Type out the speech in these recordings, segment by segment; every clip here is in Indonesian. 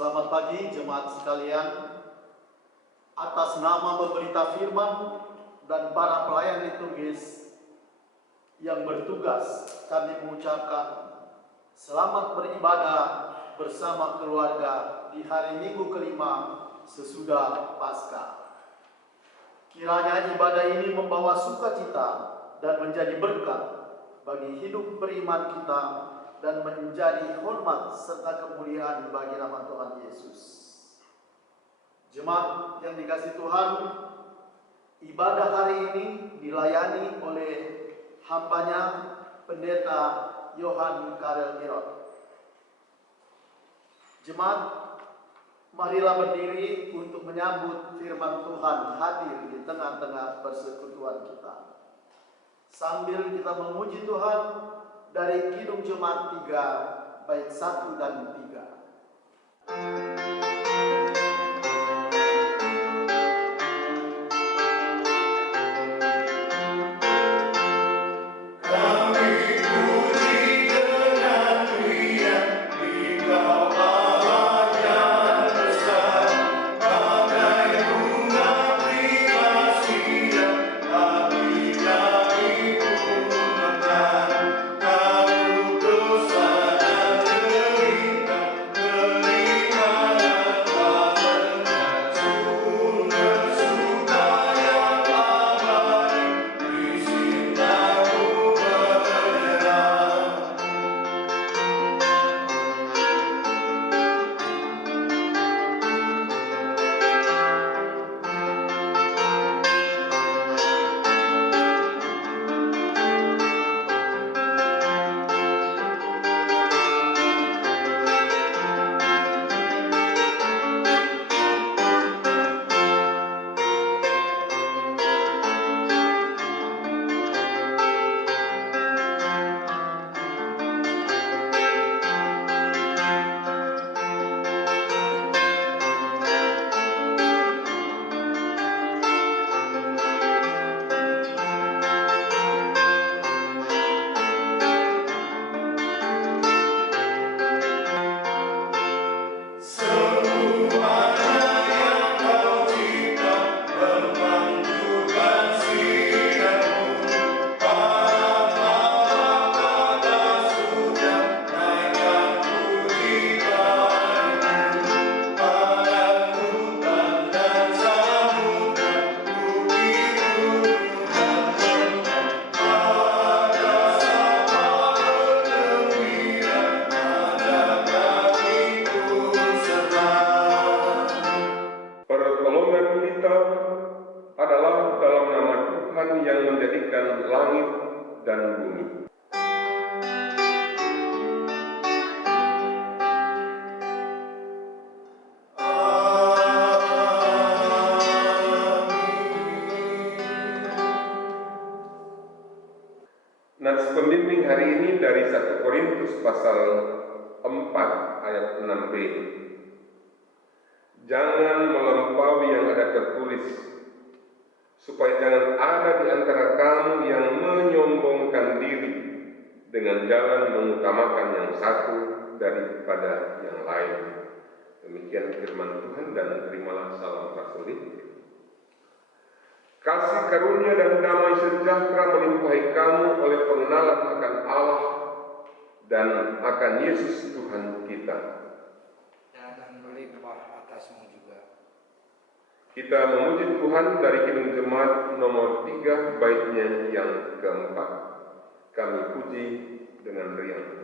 Selamat pagi jemaat sekalian. Atas nama pemberita firman dan para pelayan liturgis yang bertugas, kami mengucapkan selamat beribadah bersama keluarga di hari Minggu kelima sesudah Paskah. Kiranya ibadah ini membawa sukacita dan menjadi berkat bagi hidup beriman kita dan menjadi hormat serta kemuliaan bagi nama Tuhan Yesus. Jemaat yang dikasihi Tuhan, ibadah hari ini dilayani oleh hambanya Pendeta Yohan Karel Mirot. Jemaat, marilah berdiri untuk menyambut firman Tuhan hadir di tengah-tengah persekutuan kita. Sambil kita memuji Tuhan dari Kidung Jemaat 3, bait 1 dan 3. Langit dan bumi. Nats pembimbing hari ini dari 1 Korintus pasal 4 ayat 6b. Jangan melampaui yang ada tertulis, supaya jangan ada di antara kamu yang menyombongkan diri dengan jalan mengutamakan yang satu daripada yang lain. Demikian firman Tuhan, dan terimalah salam rasuli. Kasih karunia dan damai sejahtera melimpahi kamu oleh pengenalan akan Allah dan akan Yesus Tuhan kita. Dan melimpah atasmu juga. Kita memuji Tuhan dari Kidung Jemaat nomor 3, baitnya yang keempat. Kami puji dengan riang.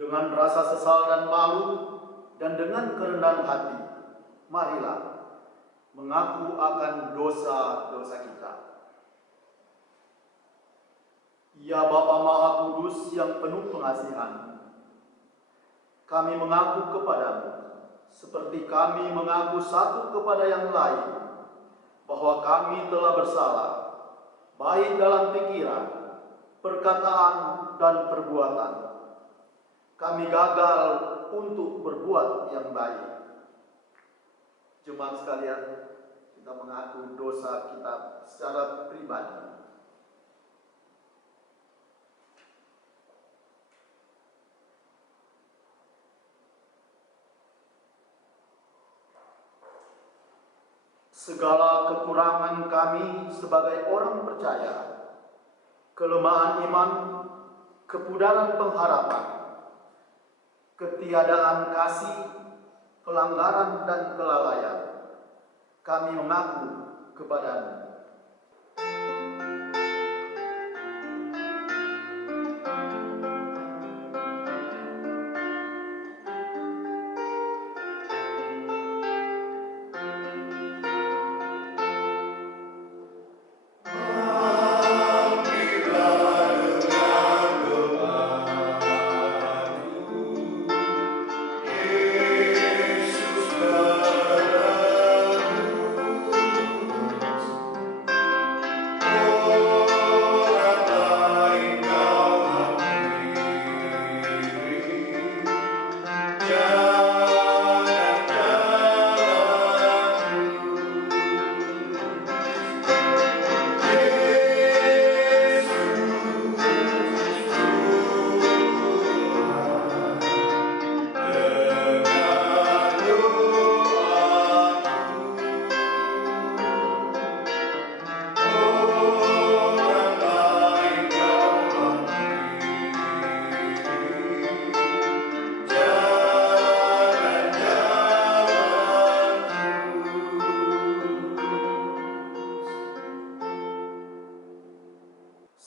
Dengan rasa sesal dan malu dan dengan kerendahan hati, marilah mengaku akan dosa-dosa kita. Ya Bapa Maha Kudus yang penuh pengasihan, kami mengaku kepadamu, seperti kami mengaku satu kepada yang lain, bahwa kami telah bersalah, baik dalam pikiran, perkataan, dan perbuatan. Kami gagal untuk berbuat yang baik. Jemaat sekalian, kita mengaku dosa kita secara pribadi. Segala kekurangan kami sebagai orang percaya, kelemahan iman, kepudaran pengharapan, ketiadaan kasih, pelanggaran dan kelalaian, kami mengaku kepadamu.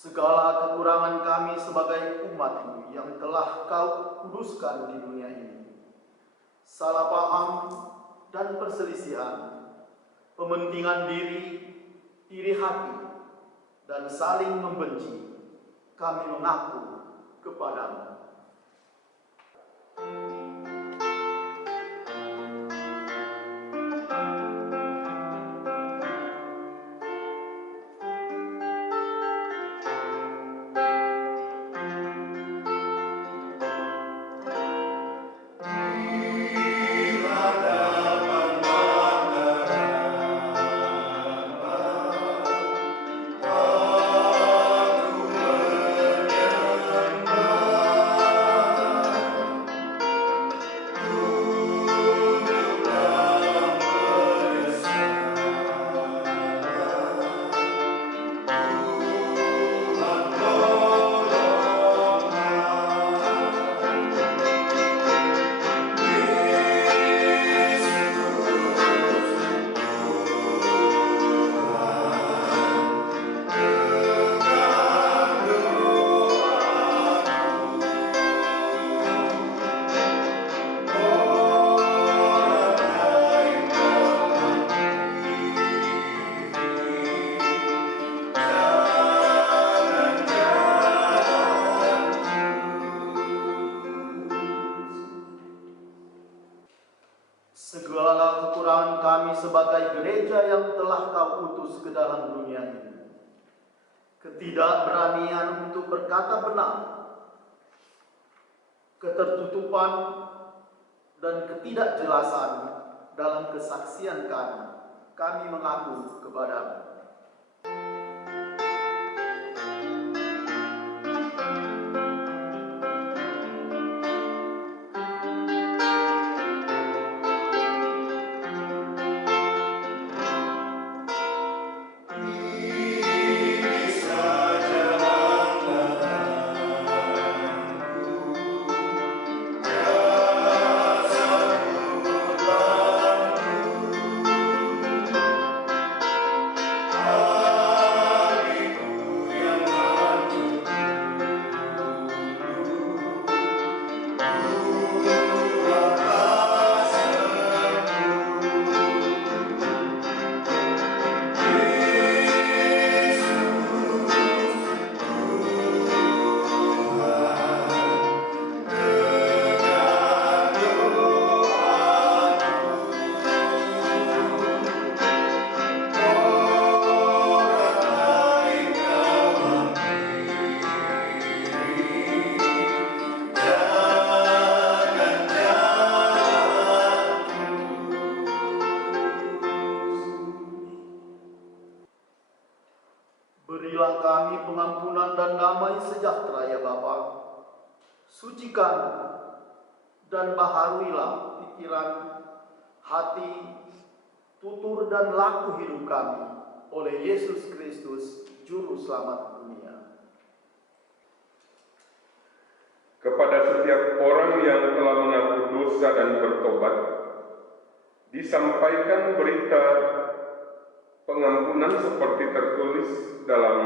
Segala kekurangan kami sebagai umat-Mu yang telah Kau kuduskan di dunia ini, salah paham dan perselisihan, pementingan diri, iri hati, dan saling membenci, kami mengaku kepadamu. Segala kekurangan kami sebagai gereja yang telah Kau utus ke dalam dunia ini, ketidakberanian untuk berkata benar, ketertutupan dan ketidakjelasan dalam kesaksian kami mengaku kepadamu. sejahtera ya Bapa. Sucikan dan baharuilah pikiran, hati, tutur dan laku hidup kami oleh Yesus Kristus, Juru Selamat dunia. Kepada setiap orang yang telah mengaku dosa dan bertobat, disampaikan berita pengampunan seperti tertulis dalam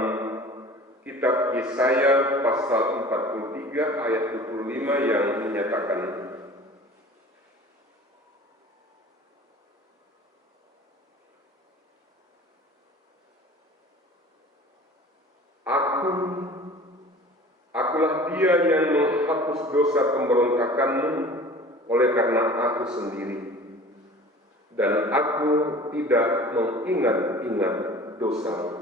kitab Yesaya pasal 43 ayat 25 yang menyatakan, Akulah dia yang menghapus dosa pemberontakanmu oleh karena aku sendiri, dan aku tidak mengingat-ingat dosamu.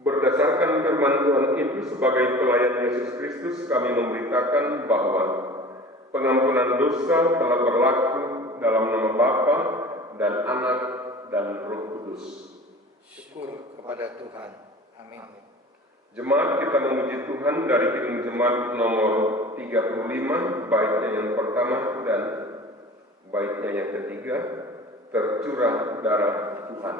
Berdasarkan firman Tuhan itu, sebagai pelayan Yesus Kristus, kami memberitakan bahwa pengampunan dosa telah berlaku dalam nama Bapa dan Anak dan Roh Kudus. Syukur kepada Tuhan. Amin. Jemaat, kita memuji Tuhan dari Kidung Jemaat nomor 35, baitnya yang pertama dan baitnya yang ketiga, tercurah darah Tuhan.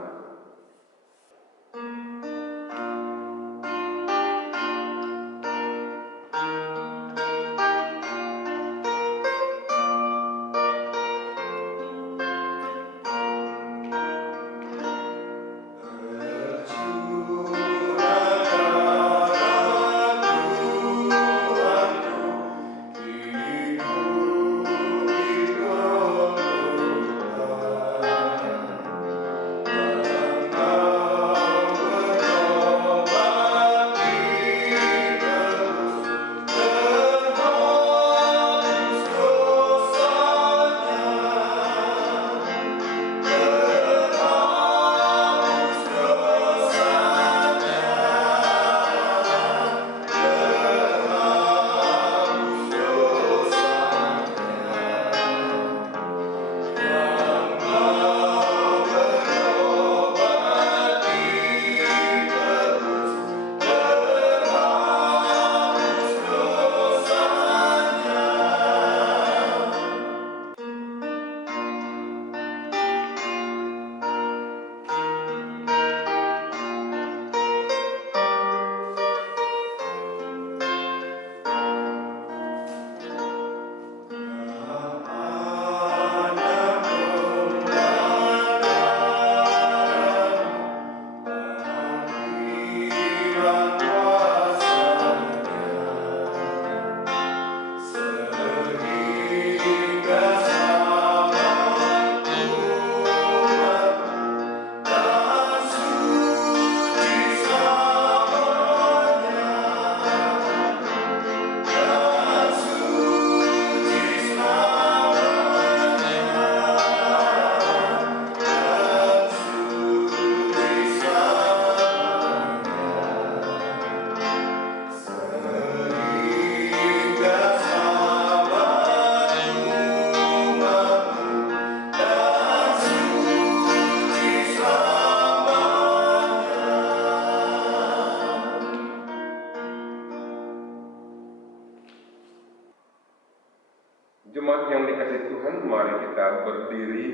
Jemaat yang dikasihi Tuhan, mari kita berdiri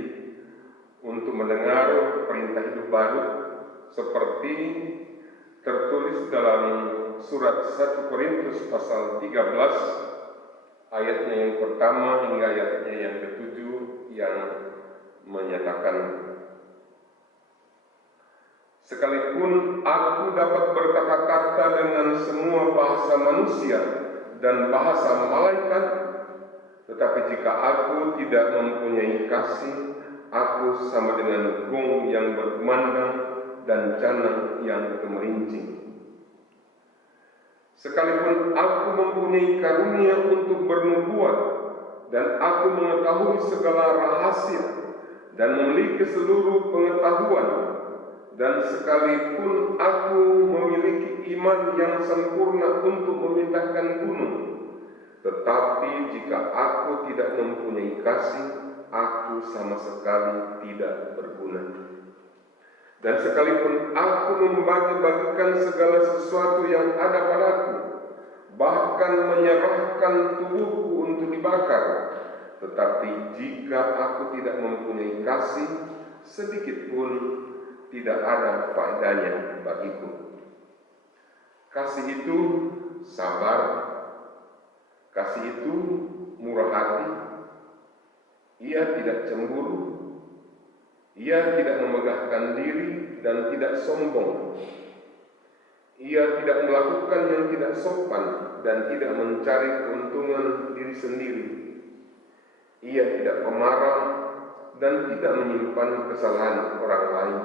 untuk mendengar perintah hidup baru seperti tertulis dalam surat 1 Korintus pasal 13 ayatnya yang pertama hingga ayatnya yang ketujuh yang menyatakan, sekalipun aku dapat berkata-kata dengan semua bahasa manusia dan bahasa malaikat, tetapi jika aku tidak mempunyai kasih, aku sama dengan gong yang berkumandang dan canang yang gemerincing. Sekalipun aku mempunyai karunia untuk bernubuat, dan aku mengetahui segala rahasia, dan memiliki seluruh pengetahuan, dan sekalipun aku memiliki iman yang sempurna untuk memindahkan gunung, tetapi jika aku tidak mempunyai kasih, aku sama sekali tidak berguna. Dan sekalipun aku membagi-bagikan segala sesuatu yang ada padaku, bahkan menyerahkan tubuhku untuk dibakar, tetapi jika aku tidak mempunyai kasih, sedikit pun tidak ada faedahnya bagiku. Kasih itu sabar, kasih itu murah hati, ia tidak cemburu, ia tidak memegahkan diri dan tidak sombong. Ia tidak melakukan yang tidak sopan dan tidak mencari keuntungan diri sendiri. Ia tidak pemarah dan tidak menyimpan kesalahan orang lain.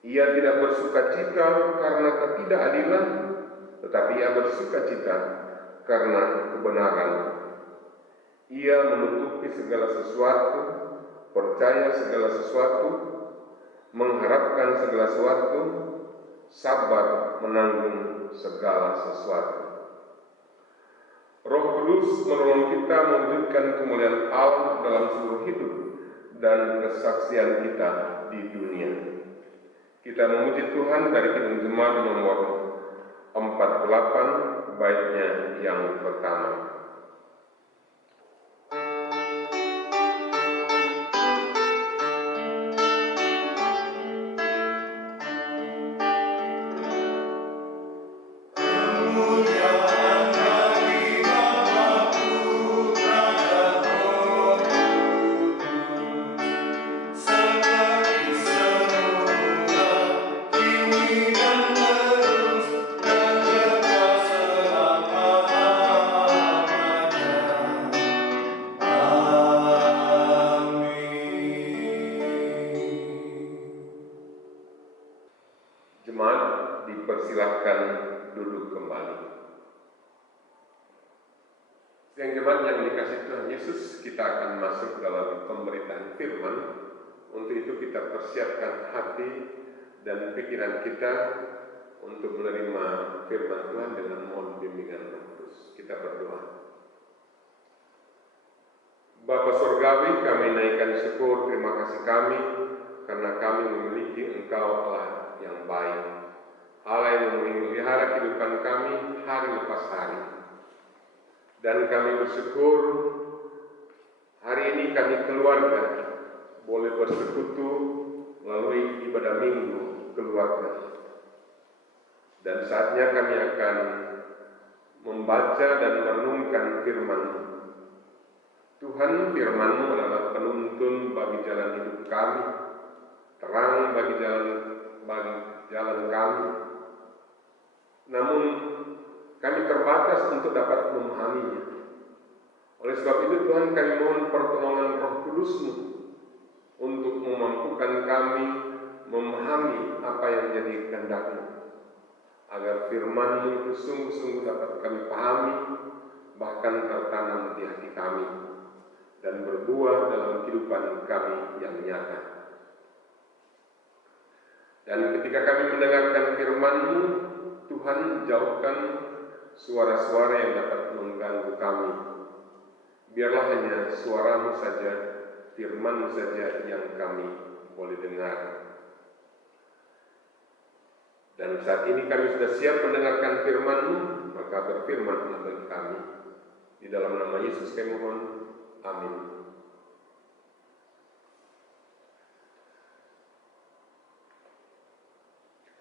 Ia tidak bersukacita karena ketidakadilan, tetapi ia bersukacita karena kebenaran. Ia menutupi segala sesuatu, percaya segala sesuatu, mengharapkan segala sesuatu, sabar menanggung segala sesuatu. Roh Kudus menolong kita mewujudkan kemuliaan Allah dalam seluruh hidup dan kesaksian kita di dunia. Kita memuji Tuhan dari Kidung Jemaat nomor 48 baitnya yang pertama. Jemaat dipersilahkan duduk kembali. Yang jemaat yang dikasihi Tuhan Yesus, kita akan masuk dalam pemberitaan firman. Untuk itu kita persiapkan hati dan pikiran kita untuk menerima firman Tuhan dengan mohon bimbingan Roh Kudus. Kita berdoa. Bapa Surgawi, kami naikkan syukur, terima kasih kami karena kami memiliki Engkau Allah yang baik, Allah yang memelihara kehidupan kami hari lepas hari. Dan kami bersyukur hari ini kami keluarga boleh bersekutu melalui ibadah minggu keluarga. Dan saatnya kami akan membaca dan merenungkan firman-Mu. Tuhan, firman-Mu adalah penuntun bagi jalan hidup kami, terang bagi jalan kami. Namun kami terbatas untuk dapat memahaminya. Oleh sebab itu Tuhan, kami mohon pertolongan Roh Kudus-Mu untuk memampukan kami memahami apa yang menjadi kehendak-Mu, agar firman-Mu itu sungguh-sungguh dapat kami pahami, bahkan tertanam di hati kami dan berbuah dalam kehidupan kami yang nyata. Dan ketika kami mendengarkan firman-Mu, Tuhan, jauhkan suara-suara yang dapat mengganggu kami. Biarlah hanya suara-Mu saja, firman-Mu saja yang kami boleh dengar. Dan saat ini kami sudah siap mendengarkan firman-Mu, maka berfirman-Mu bagi kami. Di dalam nama Yesus kami mohon, amin.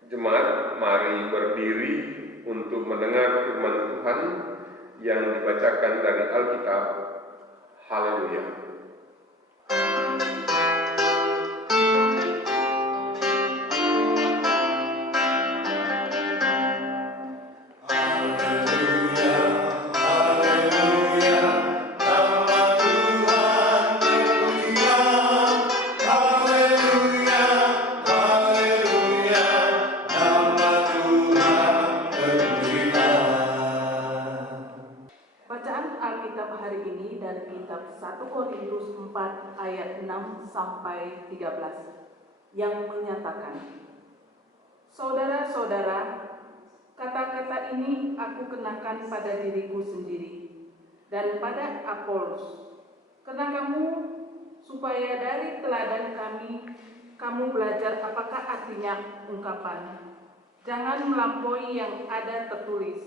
Jemaat, mari berdiri untuk mendengar firman Tuhan yang dibacakan dari Alkitab. Haleluya. Ayat 6 sampai 13 yang menyatakan, saudara-saudara, kata-kata ini aku kenakan pada diriku sendiri dan pada Apolos, karena kamu supaya dari teladan kami kamu belajar apakah artinya ungkapan. Jangan melampaui yang ada tertulis,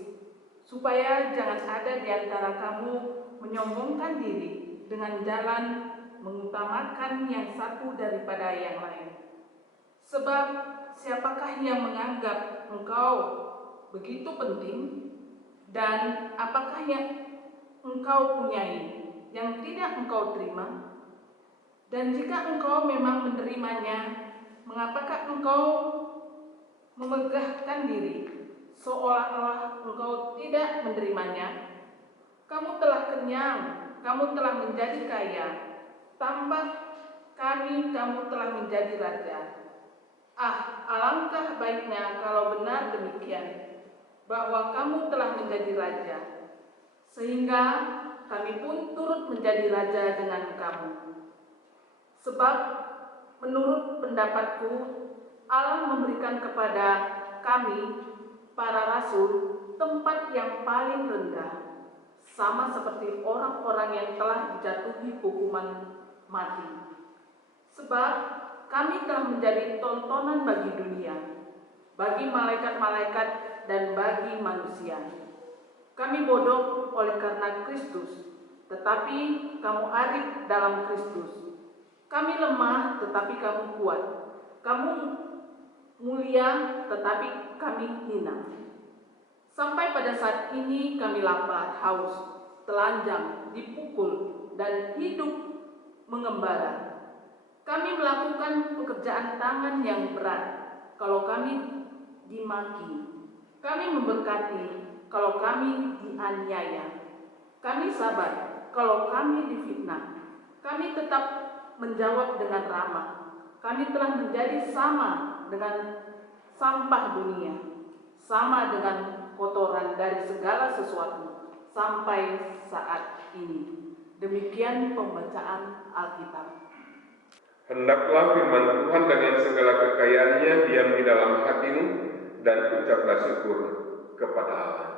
supaya jangan ada di antara kamu menyombongkan diri dengan jalan mengutamakan yang satu daripada yang lain. Sebab siapakah yang menganggap engkau begitu penting, dan apakah yang engkau punyai yang tidak engkau terima? Dan jika engkau memang menerimanya, mengapakah engkau memegahkan diri seolah-olah engkau tidak menerimanya? Kamu telah kenyang, kamu telah menjadi kaya, tampak kami kamu telah menjadi raja. Ah, alangkah baiknya kalau benar demikian, bahwa kamu telah menjadi raja, sehingga kami pun turut menjadi raja dengan kamu. Sebab menurut pendapatku, Allah memberikan kepada kami, para rasul, tempat yang paling rendah, sama seperti orang-orang yang telah dijatuhi hukuman mati. Sebab kami telah menjadi tontonan bagi dunia, bagi malaikat-malaikat dan bagi manusia. Kami bodoh oleh karena Kristus, tetapi kamu arif dalam Kristus. Kami lemah, tetapi kamu kuat. Kamu mulia, tetapi kami hina. Sampai pada saat ini kami lapar, haus, telanjang, dipukul, dan hidup mengembara. Kami melakukan pekerjaan tangan yang berat kalau kami dimaki. Kami memberkati kalau kami dianiaya. Kami sabar kalau kami difitnah. Kami tetap menjawab dengan ramah. Kami telah menjadi sama dengan sampah dunia, sama dengan kotoran dari segala sesuatu sampai saat ini. Demikian pembacaan Alkitab. Hendaklah firman Tuhan dengan segala kekayaannya diam di dalam hatimu, dan ucaplah syukur kepada Allah.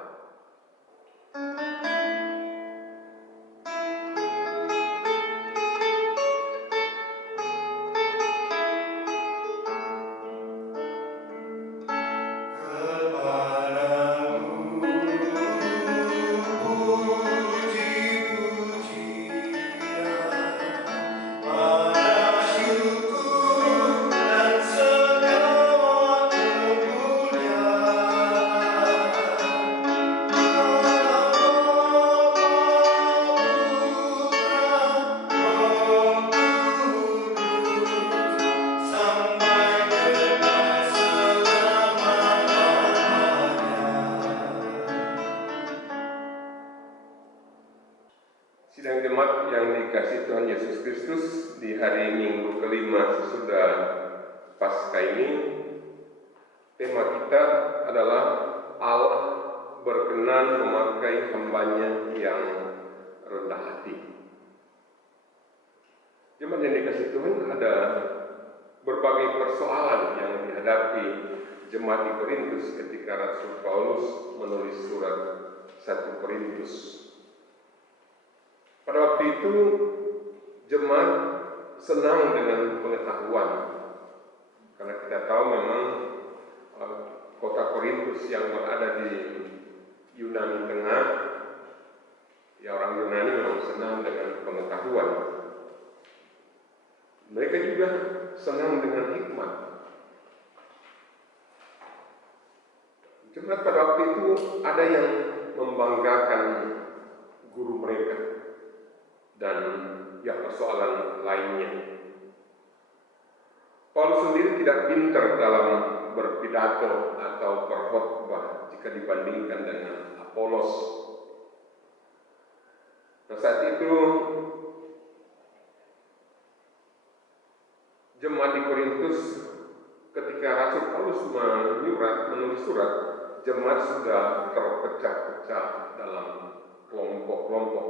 Sidang jemaat yang dikasihi Tuhan Yesus Kristus, di hari Minggu kelima sesudah Paskah ini, tema kita adalah Allah berkenan memakai hamba-Nya yang rendah hati. Jemaat yang dikasihi Tuhan, ada berbagai persoalan yang dihadapi jemaat di Korintus ketika Rasul Paulus menulis surat 1 Korintus. Pada waktu itu, jemaat senang dengan pengetahuan, karena kita tahu memang kota Korintus yang berada di Yunani Tengah, ya orang Yunani memang senang dengan pengetahuan. Mereka juga senang dengan hikmat. Jemaat pada waktu itu ada yang membanggakan guru mereka dan yang persoalan lainnya. Paulus sendiri tidak pintar dalam berpidato atau berkhotbah jika dibandingkan dengan Apolos. Nah, saat itu jemaat di Korintus, ketika Rasul Paulus menulis surat, jemaat sudah terpecah-pecah dalam kelompok-kelompok.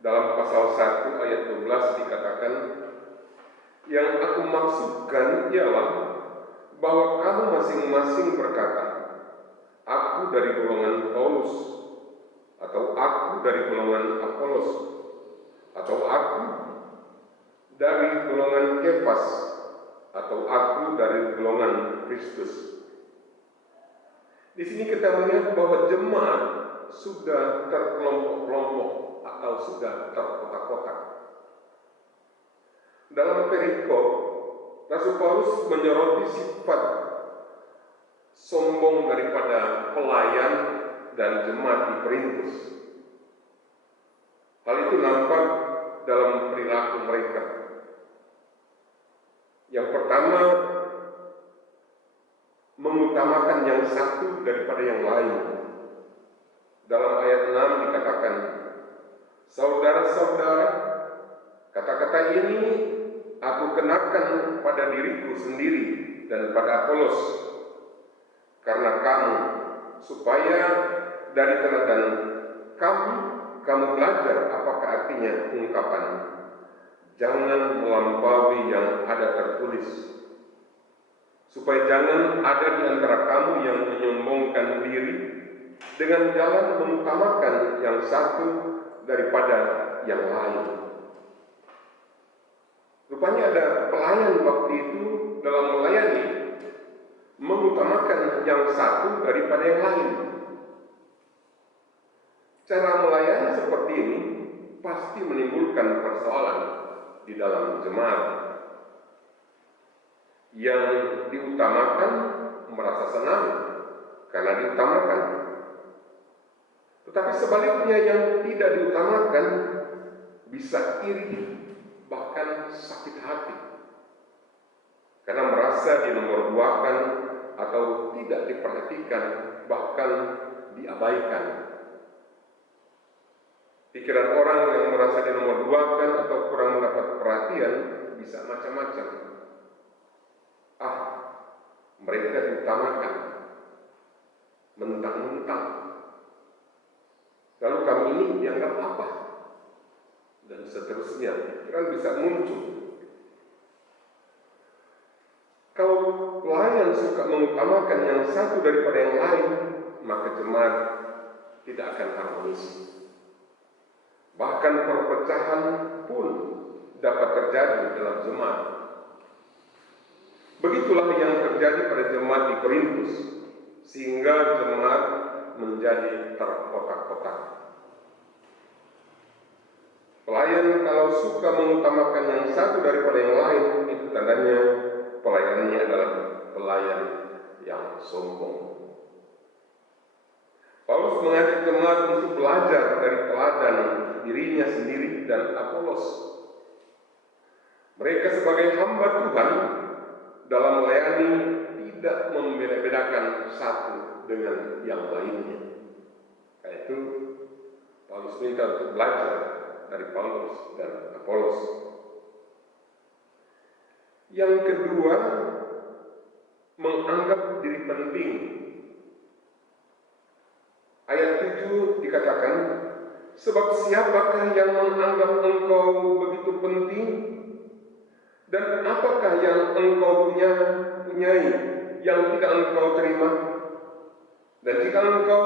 Dalam pasal 1 ayat 12 dikatakan, yang aku maksudkan ialah bahwa kamu masing-masing berkata, aku dari golongan Paulus, atau aku dari golongan Apolos, atau aku dari golongan Kefas atau aku dari golongan Kristus. Di sini kita melihat bahwa jemaat sudah terkelompok-kelompok atau sudah terkotak-kotak. Dalam perikop, Rasul Paulus menyoroti sifat sombong daripada pelayan dan jemaat di Korintus. Hal itu nampak dalam perilaku mereka. Yang pertama, mengutamakan yang satu daripada yang lain. Dalam ayat 6 dikatakan, saudara-saudara, kata-kata ini aku kenakan pada diriku sendiri dan pada Apolos, karena kamu, supaya dari teladan kamu belajar apakah artinya ungkapan jangan melampaui yang ada tertulis, supaya jangan ada di antara kamu yang menyombongkan diri dengan jalan mengutamakan yang satu daripada yang lain. Rupanya ada pelayan waktu itu dalam melayani mengutamakan yang satu daripada yang lain. Cara melayani seperti ini pasti menimbulkan persoalan di dalam jemaat. Yang diutamakan merasa senang karena diutamakan. Tetapi sebaliknya yang tidak diutamakan bisa iri, bahkan sakit hati. Karena merasa dinomorduakan atau tidak diperhatikan, bahkan diabaikan. Pikiran orang yang merasa dinomorduakan atau kurang mendapat perhatian bisa macam-macam. Mereka diutamakan, mentang-mentang. Lalu kami ini dianggap apa? Dan seterusnya, pikiran bisa muncul. Kalau pelayan suka mengutamakan yang satu daripada yang lain, maka jemaat tidak akan harmonis. Bahkan perpecahan pun dapat terjadi dalam jemaat. Begitulah yang terjadi pada jemaat di Korintus, sehingga jemaat menjadi terkotak-kotak. Pelayan kalau suka mengutamakan yang satu daripada yang lain, itu tandanya pelayanannya adalah pelayan yang sombong. Paulus mengajak jemaat untuk belajar dari teladan dirinya sendiri dan Apolos. Mereka sebagai hamba Tuhan dalam melayani tidak membeda-bedakan satu dengan yang lainnya. Karena itu Paulus minta untuk belajar dari Paulus dan Apolos. Yang kedua, menganggap diri penting. Ayat 7 dikatakan, sebab siapakah yang menganggap engkau begitu penting? Dan apakah yang engkau punyai yang tidak engkau terima? Dan jika engkau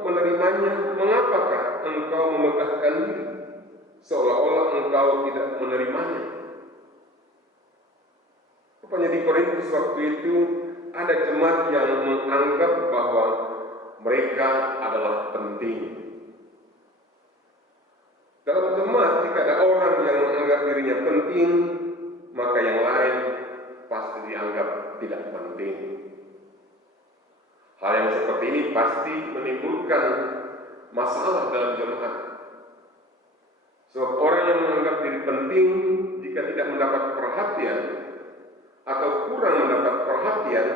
menerimanya, mengapakah engkau memegahkan diri seolah-olah engkau tidak menerimanya? Rupanya di Korintus waktu itu ada jemaat yang menganggap bahwa mereka adalah penting. Dalam jemaat, jika ada orang yang menganggap dirinya penting, maka yang lain pasti dianggap tidak penting. Hal yang seperti ini pasti menimbulkan masalah dalam jemaat. Sebab orang yang menganggap diri penting, jika tidak mendapat perhatian atau kurang mendapat perhatian,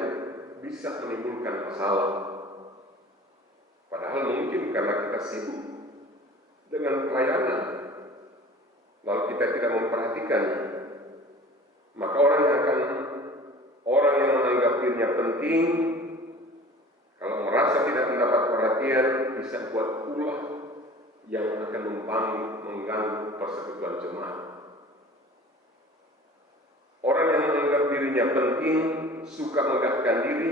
bisa menimbulkan masalah. Padahal mungkin karena kita sibuk dengan pelayanan, lalu kita tidak memperhatikan, maka orang yang menganggap dirinya penting, kalau merasa tidak mendapat perhatian, bisa buat ulah yang akan mengganggu persekutuan jemaat. Orang yang menganggap dirinya penting, suka megahkan diri,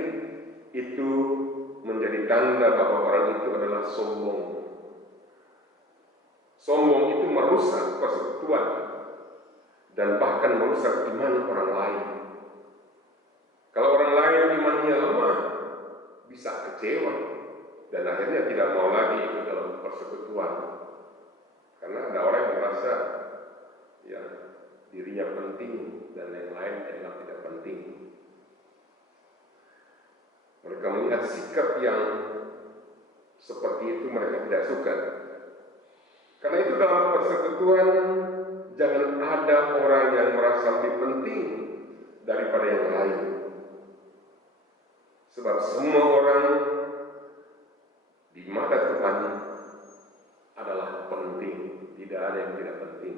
itu menjadi tanda bahwa orang itu adalah sombong. Sombong itu merusak persekutuan dan bahkan merusak iman orang lain. Kalau orang lain imannya lemah, bisa kecewa dan akhirnya tidak mau lagi ikut dalam persekutuan. Karena ada orang yang merasa ya dirinya penting dan yang lain dianggap tidak penting. Mereka melihat sikap yang seperti itu mereka tidak suka. Karena itu dalam persekutuan jangan ada orang yang merasa lebih penting daripada yang lain. Sebab semua orang di mata Tuhan adalah penting, tidak ada yang tidak penting.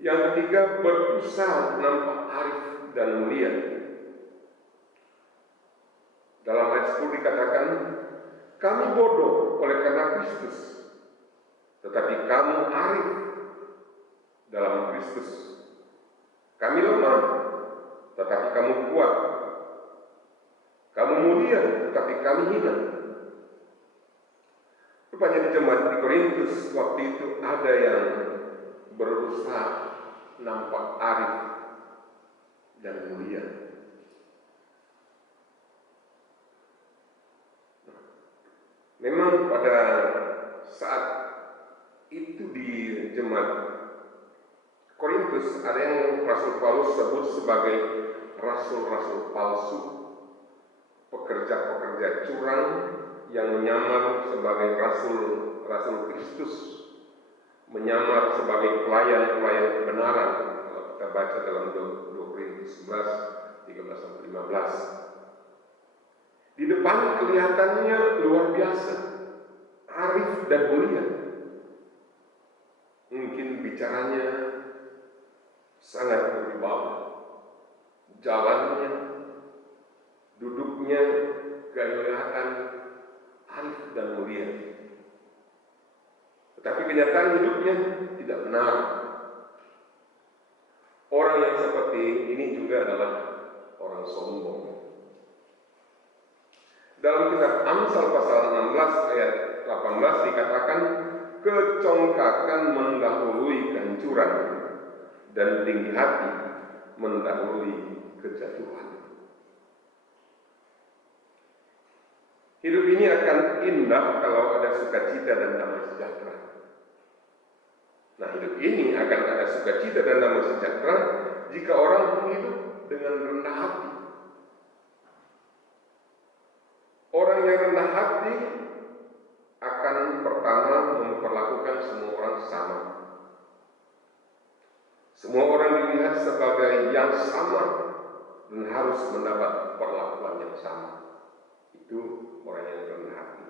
Yang ketiga, berusaha nampak arif dan mulia. Dalam ayat 10 dikatakan, kami bodoh oleh karena Kristus, tetapi kamu arif dalam Kristus. Kami lemah, tetapi kamu kuat. Kamu mulia, tetapi kami hina. Rupanya di jemaat di Korintus waktu itu ada yang berusaha nampak arif dan mulia. Memang pada saat itu di jemaat Korintus ada yang Rasul Paulus sebut sebagai rasul-rasul palsu, pekerja-pekerja curang yang menyamar sebagai rasul Kristus, menyamar sebagai pelayan-pelayan kebenaran. Kalau kita baca dalam 2 Korintus 11, 13-15. Di depan kelihatannya luar biasa, arif dan mulia. Mungkin bicaranya sangat berwibawa, jalannya, duduknya, kelihatan arif dan mulia. Tetapi kenyataan hidupnya tidak benar. Orang yang seperti ini juga adalah orang sombong. Dalam kitab Amsal pasal 16 ayat 18 dikatakan, kecongkakan mendahului kehancuran dan tinggi hati mendahului kejatuhan. Hidup ini akan indah kalau ada sukacita dan damai sejahtera. Nah, hidup ini akan ada sukacita dan damai sejahtera jika orang hidup dengan rendah hati. Orang yang rendah hati akan pertama memperlakukan semua orang sama. Semua orang dilihat sebagai yang sama dan harus mendapat perlakuan yang sama. Itu orang yang rendah hati.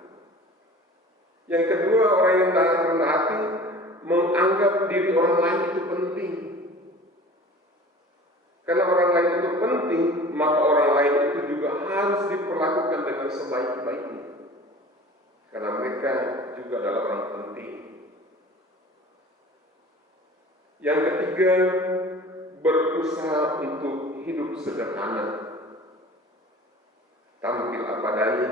Yang kedua, orang yang rendah hati menganggap diri orang lain itu penting. Karena orang lain itu penting, maka orang lain itu juga harus diperlakukan dengan sebaik-baiknya. Karena mereka juga adalah orang penting. Yang ketiga, berusaha untuk hidup sederhana. Tampil apa adanya,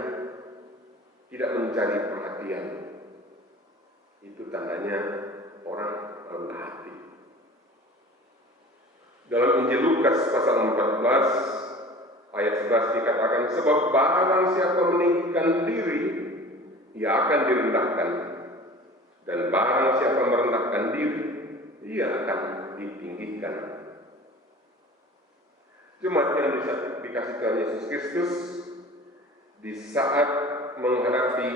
tidak mencari perhatian. Itu tandanya orang rendah hati. Dalam Injil Lukas pasal 14 ayat 11 dikatakan, sebab barang siapa meninggikan diri, ia akan direndahkan, dan barang siapa merendahkan diri, ia akan ditinggikan. Jemaat yang dikasih Tuhan Yesus Kristus, di saat menghadapi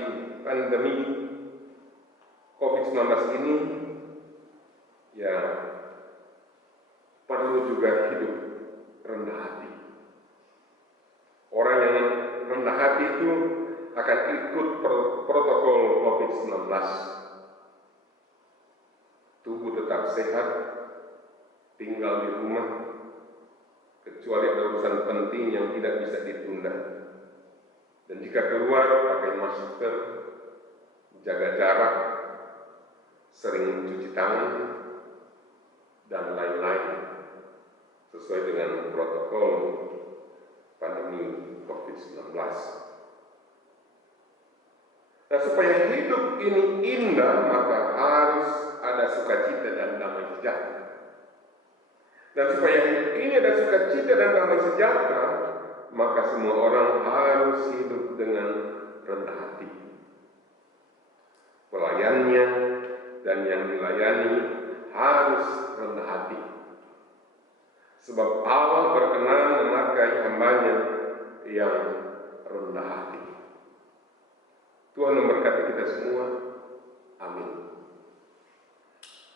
pandemi COVID-19 ini, ya perlu juga hidup rendah hati. Orang yang rendah hati itu akan ikut protokol COVID-19. Tubuh tetap sehat, tinggal di rumah, kecuali ada urusan penting yang tidak bisa ditunda. Dan jika keluar, pakai masker, jaga jarak, sering mencuci tangan, dan lain-lain, sesuai dengan protokol pandemi COVID-19. Nah, supaya hidup ini indah, maka harus ada sukacita dan damai sejahtera. Dan supaya ini ada sukacita dan damai sejahtera, maka semua orang harus hidup dengan rendah hati. Pelayannya dan yang dilayani harus rendah hati. Sebab Allah berkenan memakai hamba-Nya yang rendah hati. Tuhan memberkati kita semua. Amin.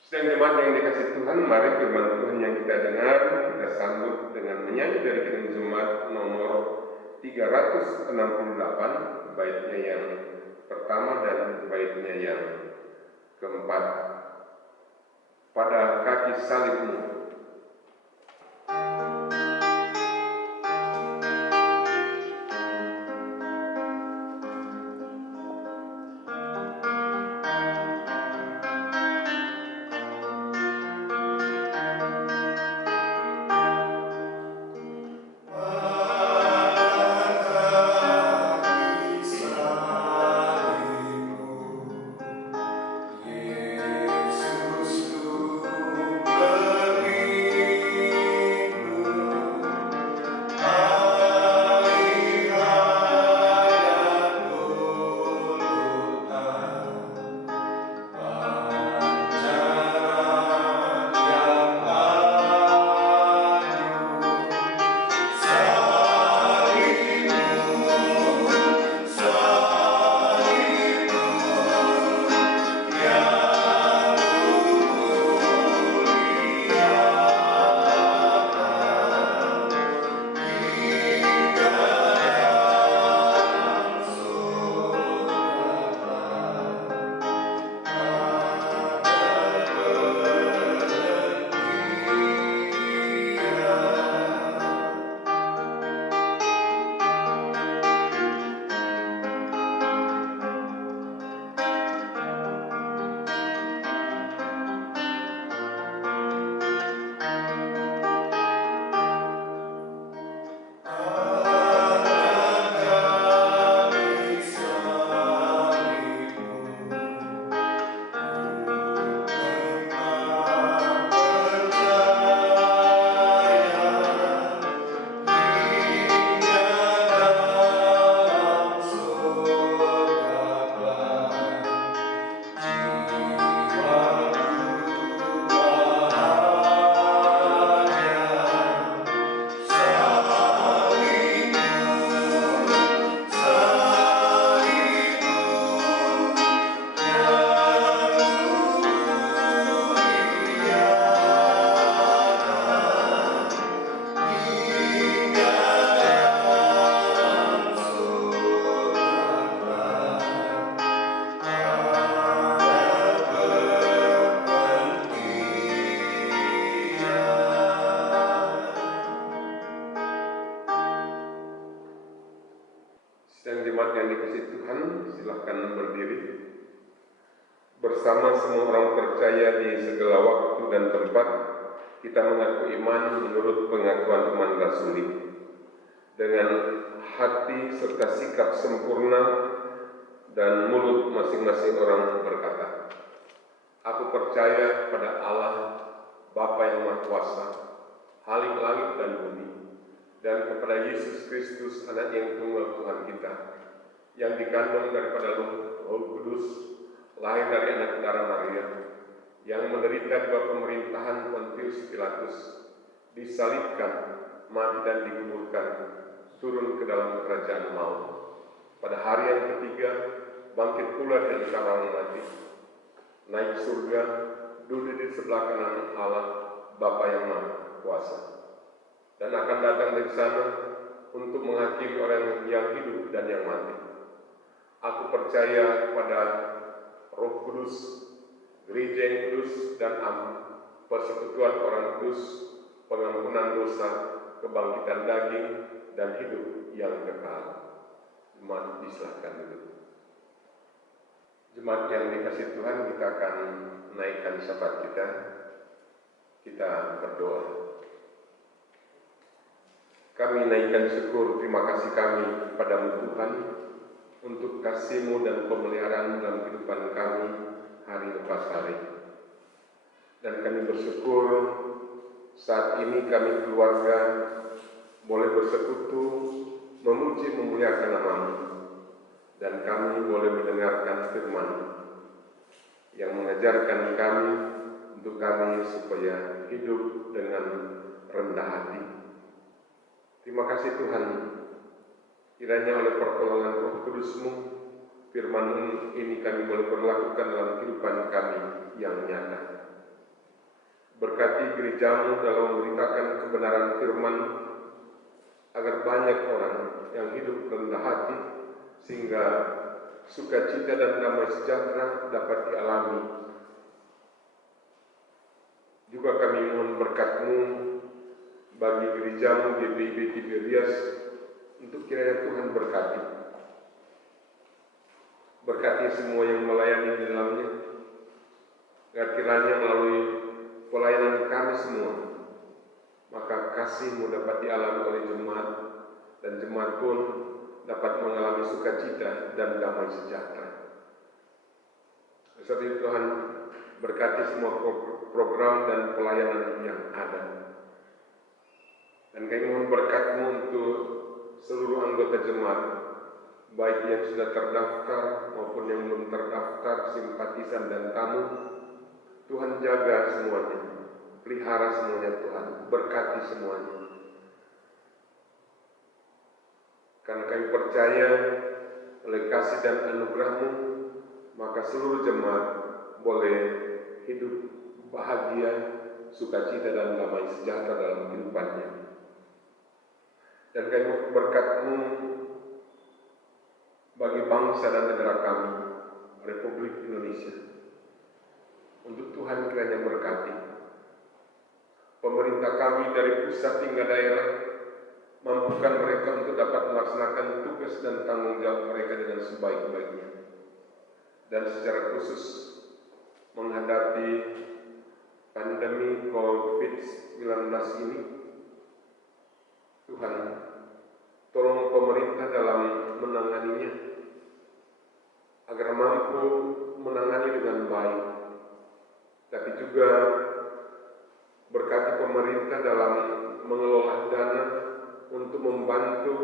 Sedang jemaat yang dikasihi Tuhan, mari firman Tuhan yang kita dengar, kita sambut dengan menyanyi dari kitab jemaat nomor 368, baitnya yang pertama dan baitnya yang keempat. Pada kaki salib-Mu. Sedang jemaat yang dikasihi Tuhan, silahkan berdiri. Bersama semua orang percaya di segala waktu dan tempat, kita mengaku iman menurut pengakuan iman rasuli. Dengan hati serta sikap sempurna dan mulut masing-masing orang berkata, aku percaya pada Allah, Bapa yang Maha Kuasa, Khalik langit dan bumi, dan kepada Yesus Kristus, Anak yang tunggal Tuhan kita, yang dikandung daripada Roh Kudus, lahir dari anak darah Maria, yang menderita di bawah pemerintahan Pontius Pilatus, disalibkan, mati dan dikuburkan, turun ke dalam kerajaan maut. Pada hari yang ketiga, bangkit pula dari antara orang mati, naik surga, duduk di sebelah kanan Allah, Bapa yang Maha Kuasa, dan akan datang dari sana untuk menghakimi orang yang hidup dan yang mati. Aku percaya pada Roh Kudus, Gereja yang kudus dan am, persekutuan orang kudus, pengampunan dosa, kebangkitan daging, dan hidup yang kekal. Jemaat disilahkan dulu. Jemaat yang dikasihi Tuhan, kita akan naikkan syafaat kita. Kita berdoa. Kami naikkan syukur terima kasih kami kepadamu Tuhan untuk kasih-Mu dan pemeliharaan dalam kehidupan kami hari lepas hari. Dan kami bersyukur saat ini kami keluarga boleh bersekutu memuji memuliakan nama-Mu, dan kami boleh mendengarkan firman yang mengajarkan kami untuk kami supaya hidup dengan rendah hati. Terima kasih Tuhan, kiranya oleh pertolongan Roh Kudus-Mu, firman ini kami boleh berlakukan dalam kehidupan kami yang nyata. Berkati gereja-Mu dalam memberitakan kebenaran firman, agar banyak orang yang hidup rendah hati, sehingga sukacita dan damai sejahtera dapat dialami. Juga kami mohon berkat-Mu bagi gereja-Mu GBIB Tiberias, untuk kiranya Tuhan berkati. Berkati semua yang melayani di dalamnya, agar kiranya melalui pelayanan kami semua, maka kasih-Mu dapat dialami oleh jemaat, dan jemaat pun dapat mengalami sukacita dan damai sejahtera. Sebab itu Tuhan, berkati semua program dan pelayanan yang ada. Dan kami mohon berkat-Mu untuk seluruh anggota jemaat, baik yang sudah terdaftar maupun yang belum terdaftar, simpatisan dan tamu. Tuhan jaga semuanya, pelihara semuanya Tuhan, berkati semuanya. Karena kami percaya oleh kasih dan anugerah-Mu, maka seluruh jemaat boleh hidup bahagia, sukacita dan damai sejahtera dalam kehidupannya. Dan kami berkat-Mu bagi bangsa dan negara kami, Republik Indonesia. Untuk Tuhan kiranya berkati pemerintah kami dari pusat hingga daerah, mampukan mereka untuk dapat melaksanakan tugas dan tanggung jawab mereka dengan sebaik-baiknya. Dan secara khusus menghadapi pandemi COVID-19 ini, Tuhan, tolong pemerintah dalam menanganinya, agar mampu menangani dengan baik. Tapi juga berkati pemerintah dalam mengelola dana untuk membantu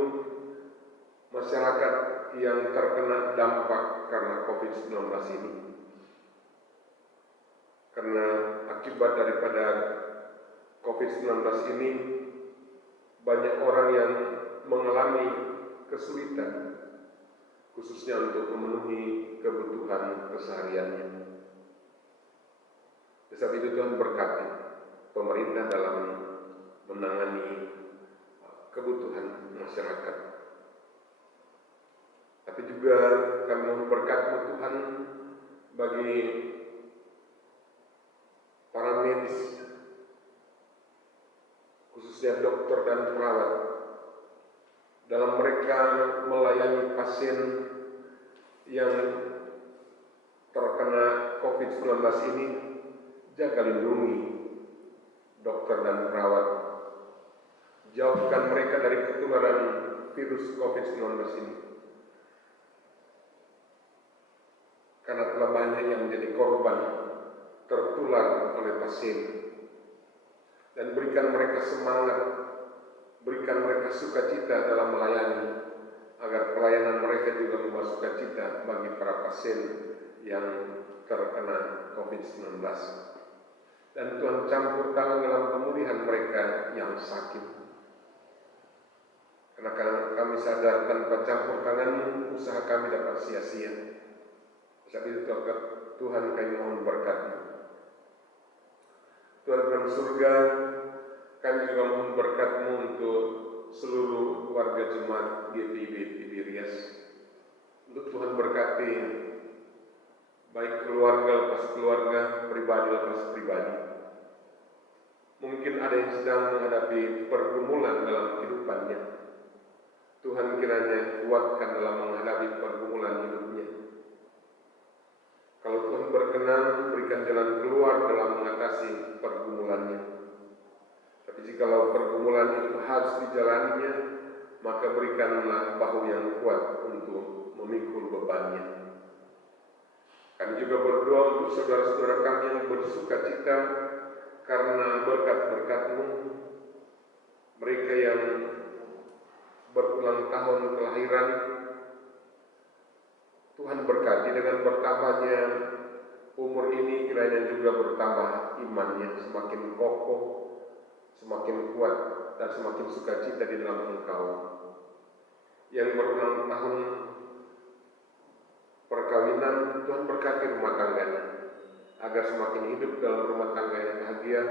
masyarakat yang terkena dampak karena COVID-19 ini. Karena akibat daripada COVID-19 ini, banyak orang yang mengalami kesulitan, khususnya untuk memenuhi kebutuhan kesehariannya. Sebab itu Tuhan berkati pemerintah dalam menangani kebutuhan masyarakat. Tapi juga kami mohon berkat-Mu Tuhan bagi para medis, khususnya dokter dan perawat, dalam mereka melayani pasien yang terkena COVID-19 ini. Jaga lindungi dokter dan perawat, jauhkan mereka dari ketularan virus COVID-19 ini. Karena telah banyak yang menjadi korban tertular oleh pasien. Dan berikan mereka semangat, berikan mereka sukacita dalam melayani, agar pelayanan mereka juga membawa sukacita bagi para pasien yang terkena COVID-19. Dan Tuhan campur tangan dalam pemulihan mereka yang sakit. Karena kami sadar tanpa campur tangan-Mu, usaha kami dapat sia-sia. Sebab itu Tuhan, kami mohon berkat-Mu. Tuhan dalam surga, kami juga mohon berkat-Mu untuk seluruh warga jemaat GBIB Tiberias. Untuk Tuhan berkati baik keluarga lepas keluarga, pribadi lepas pribadi. Mungkin ada yang sedang menghadapi pergumulan dalam kehidupannya. Tuhan kiranya kuatkan dalam menghadapi pergumulan hidupnya. Kalau Tuhan berkenan, berikan jalan keluar dalam mengatasi pergumulannya. Tapi jikalau pergumulan itu harus dijalaninya, maka berikanlah bahu yang kuat untuk memikul bebannya. Kami juga berdoa untuk saudara-saudara kami yang bersuka cita karena berkat-berkat-Mu, mereka yang berulang tahun kelahiran. Tuhan berkati dengan bertambahnya umur ini, kiranya juga bertambah imannya, semakin kokoh, semakin kuat, dan semakin sukacita di dalam Engkau. Yang berulang tahun perkawinan, Tuhan berkati rumah tangganya, agar semakin hidup dalam rumah tangga yang bahagia,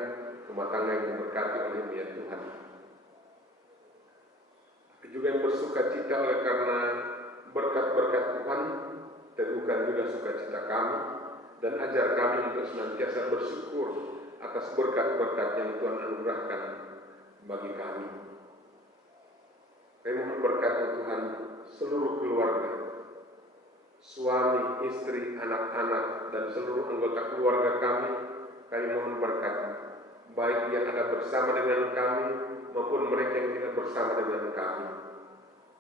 rumah tangga yang diberkati oleh Dia Tuhan. Tapi juga yang bersukacita oleh karena berkat-berkat Tuhan, teguhkan juga sukacita kami, dan ajar kami untuk senantiasa bersyukur atas berkat-berkat yang Tuhan anugerahkan bagi kami. Kami mohon berkat Tuhan seluruh keluarga, suami, istri, anak-anak, dan seluruh anggota keluarga kami mohon berkat, baik yang ada bersama dengan kami maupun mereka yang tidak bersama dengan kami.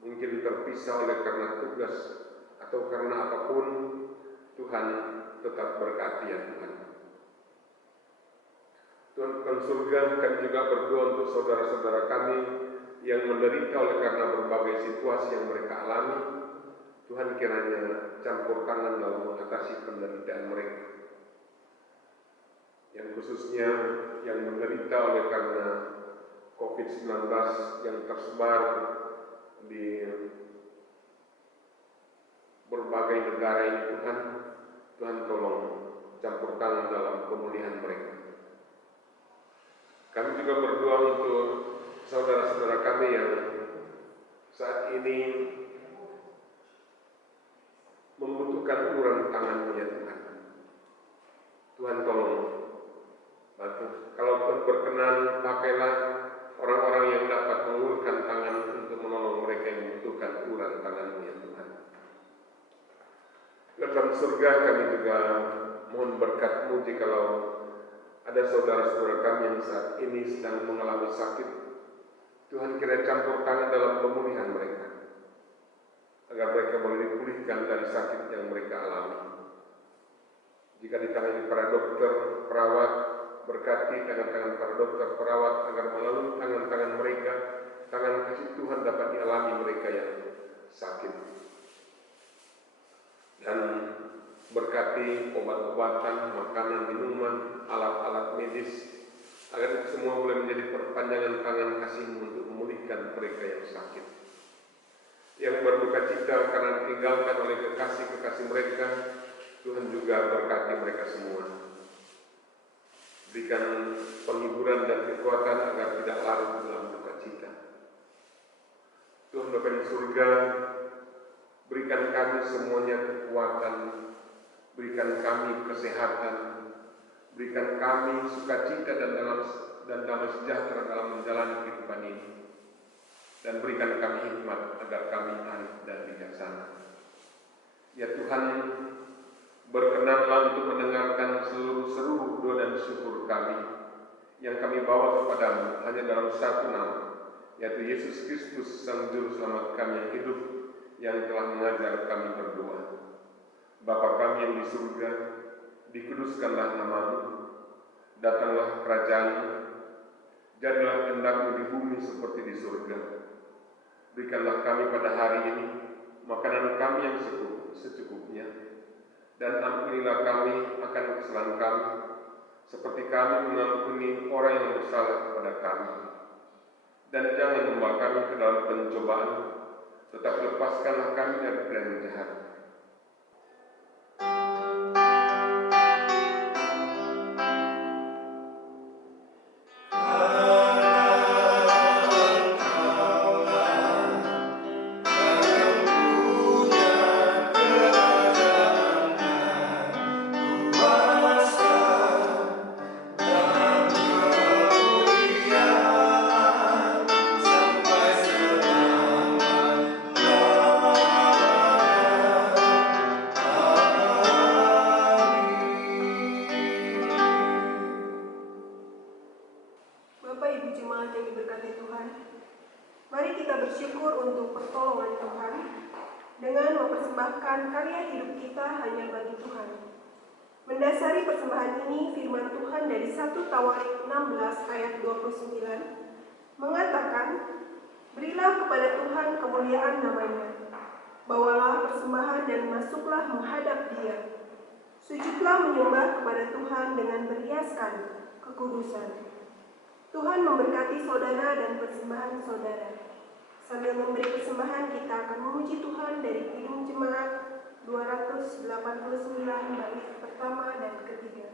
Mungkin terpisah oleh karena tugas atau karena apapun, Tuhan tetap berkati ya Tuhan. Tuhan surga, kami juga berdoa untuk saudara-saudara kami yang menderita oleh karena berbagai situasi yang mereka alami. Tuhan kiranya campur tangan dalam mengatasi penderitaan mereka. Yang khususnya yang menderita oleh karena COVID-19 yang tersebar di berbagai negara ini, Tuhan tolong campur tangan dalam pemulihan mereka. Kami juga berdoa untuk saudara-saudara kami yang saat ini membutuhkan uluran tangan-Mu ya Tuhan. Tuhan tolong bantu. Kalau Tuhan berkenan, pakailah orang-orang yang dapat mengulurkan tangan untuk menolong mereka yang membutuhkan uluran tangan-Mu ya Tuhan. Dalam surga, kami juga mohon berkat-Mu jikalau ada saudara-saudara kami yang saat ini sedang mengalami sakit. Tuhan kiranya campur tangan dalam pemulihan mereka, agar mereka boleh dipulihkan dari sakit yang mereka alami. Jika ditangani para dokter, perawat, berkati tangan-tangan para dokter, perawat, agar melalui tangan-tangan mereka, tangan kasih Tuhan dapat dialami mereka yang sakit. Dan berkati obat-obatan, makanan, minuman, alat-alat medis, agar itu semua boleh menjadi perpanjangan tangan kasih-Mu untuk memulihkan mereka yang sakit. Yang berduka cita karena ditinggalkan oleh kekasih-kekasih mereka, Tuhan juga berkati mereka semua. Berikan penghiburan dan kekuatan agar tidak larut dalam duka cita. Tuhan Bapa di surga, berikan kami semuanya kekuatan, berikan kami kesehatan, berikan kami sukacita dan damai sejahtera dalam menjalani kehidupan ini. Dan berikan kami hikmat agar kami arif dan bijaksana. Ya Tuhan, berkenanlah untuk mendengarkan seluruh doa dan syukur kami yang kami bawa kepadamu hanya dalam satu nama, yaitu Yesus Kristus, Sang Juru Selamat kami yang hidup, yang telah mengajar kami berdoa. Bapa kami yang di surga, dikuduskanlah nama-Mu, datanglah kerajaan-Mu, jadilah kehendak-Mu di bumi seperti di surga. Berikanlah kami pada hari ini makanan kami yang secukupnya, dan ampunilah kami akan kesalahan kami, seperti kami mengampuni orang yang bersalah kepada kami. Dan jangan membawa kami ke dalam pencobaan, tetapi lepaskanlah kami dari yang jahat. dengan mempersembahkan karya hidup kita hanya bagi Tuhan. Mendasari persembahan ini, firman Tuhan dari 1 Tawarik 16 ayat 29 mengatakan, "Berilah kepada Tuhan kemuliaan namanya, bawalah persembahan dan masuklah menghadap Dia. Sujudlah menyembah kepada Tuhan dengan berhiaskan kekudusan." Tuhan memberkati saudara dan persembahan saudara. Sambil memberi persembahan, kita akan memuji Tuhan dari Kidung Jemaat 289 bait pertama dan ketiga.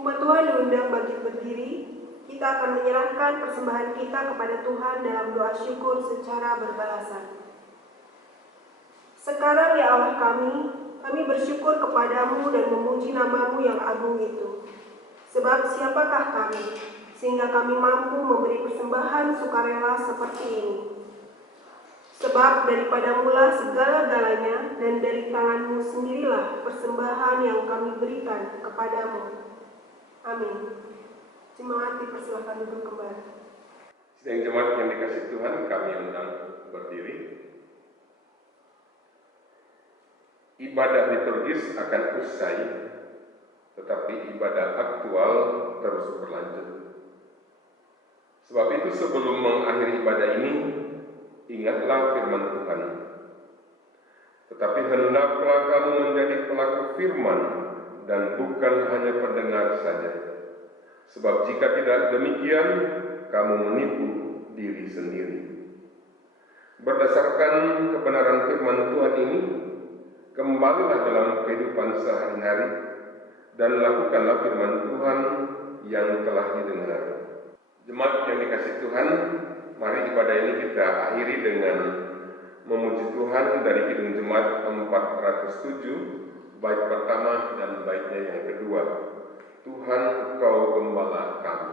Umat Tuhan diundang bagi berdiri. Kita akan menyerahkan persembahan kita kepada Tuhan dalam doa syukur secara berbalasan. Sekarang ya Allah kami bersyukur kepadamu dan memuji namamu yang agung itu. Sebab siapakah kami, sehingga kami mampu memberi persembahan sukarela seperti ini. Sebab daripada mula segala-galanya, dan dari tanganmu sendirilah persembahan yang kami berikan kepadamu. Amin. Jemaat dipersilakan duduk kembali. Sidang jemaat yang dikasih Tuhan, kami undang berdiri. Ibadah liturgis akan usai, tetapi ibadah aktual terus berlanjut. Sebab itu sebelum mengakhiri ibadah ini, ingatlah firman Tuhan. Tetapi hendaklah kamu menjadi pelaku firman dan bukan hanya pendengar saja. Sebab jika tidak demikian, kamu menipu diri sendiri. Berdasarkan kebenaran firman Tuhan ini, kembalilah dalam kehidupan sehari-hari dan lakukanlah firman Tuhan yang telah didengar. Jemaat yang dikasih Tuhan, mari ibadah ini kita akhiri dengan memuji Tuhan dari Kidung Jemaat 407, bait pertama dan baitnya yang kedua. Tuhan, Engkau gembala kami.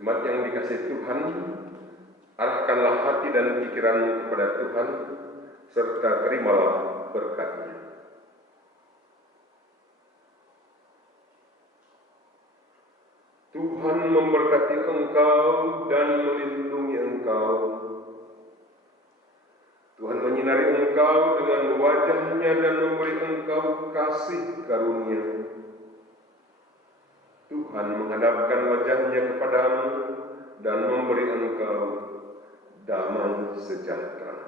Jemaat yang dikasihi Tuhan, arahkanlah hati dan pikiranmu kepada Tuhan, serta terimalah berkat-Nya. Tuhan memberkati engkau dan melindungi engkau. Tuhan menyinari engkau dengan wajah-Nya dan memberi engkau kasih karunia. Tuhan menghadapkan wajah-Nya kepadamu dan memberi engkau damai sejahtera.